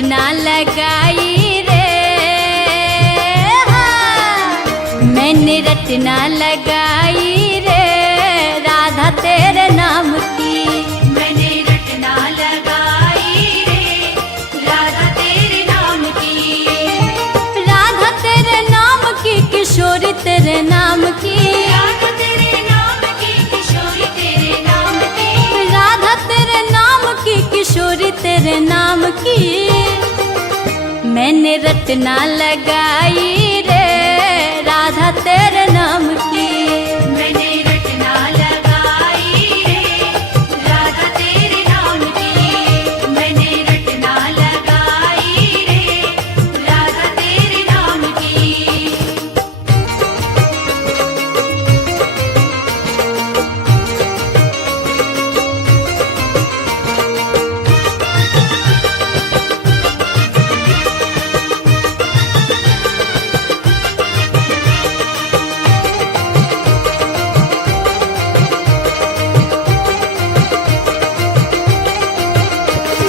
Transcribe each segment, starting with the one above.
रटना लगाई रे, हाँ मैंने रटना लगाई रे राधा तेरे नाम की। मैंने रटना लगाई रे राधा तेरे नाम की। राधा तेरे नाम की किशोरी तेरे नाम की। राधा तेरे नाम की किशोरी तेरे नाम की। राधा तेरे नाम की किशोरी तेरे नाम की। मैंने रटना लगाई रे राधा तेरे नाम की। मैंने रटना लगाई रे राधा तेरे नाम की। मैंने रटना लगाई रे राधा तेरे नाम की।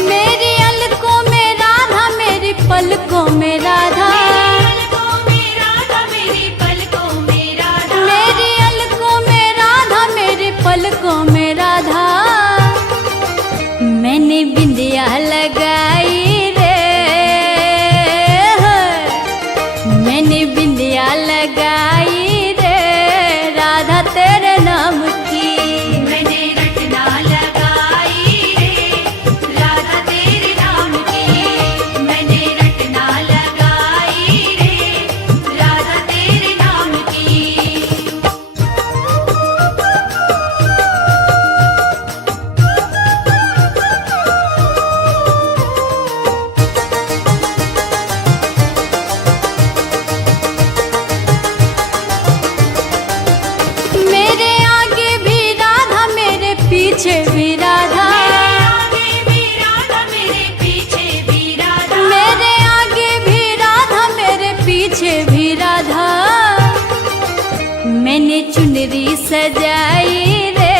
मेरी अलकों में राधा मेरी पलकों में राधा। पलकों में राधा मेरी पलकों में राधा। मेरी अलकों में राधा मेरी पलकों में राधा। मैंने बिंदिया लगाई रे, मैंने बिंदिया लगाई रे राधा तेरे नाम की। मैंने रटना लगाई रे राधा तेरे नाम की। मैंने रटना लगाई रे राधा तेरे नाम की। मेरे आगे भी राधा मेरे पीछे भी राधा। आगे भी राधा मेरे पीछे भी राधा। मेरे आगे भी राधा मेरे पीछे भी राधा। मैंने चुनरी सजाई रे,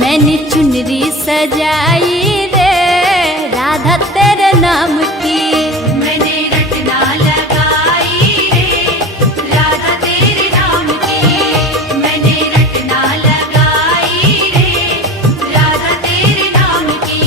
मैंने चुनरी सजाई रे राधा तेरे नाम की। मैंने रटना लगाई रे राधा तेरे नाम की। मैंने रटना लगाई रे राधा तेरे नाम की।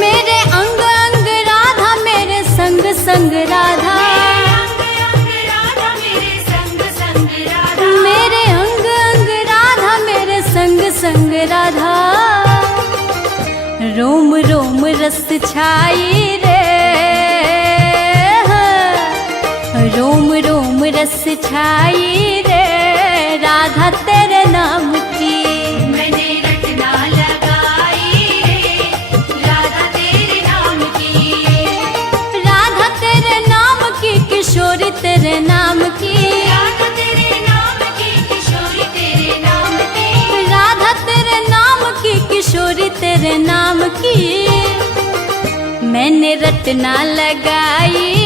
मेरे अंग अंग राधा मेरे संग संग राधा। अंग अंग राधा मेरे संग संग राधा। मेरे अंग अंग राधा मेरे संग संग राधा। रोम रोम रस छाई रे, रोम रोम रस छाई रे राधा तेरे नाम की। मैंने रटना लगाई रे राधा तेरे नाम की। राधा तेरे नाम की किशोरी तेरे नाम की। राधा तेरे नाम की किशोरी तेरे नाम की। राधा तेरे नाम की किशोरी तेरे नाम की। मैंने रटना लगाई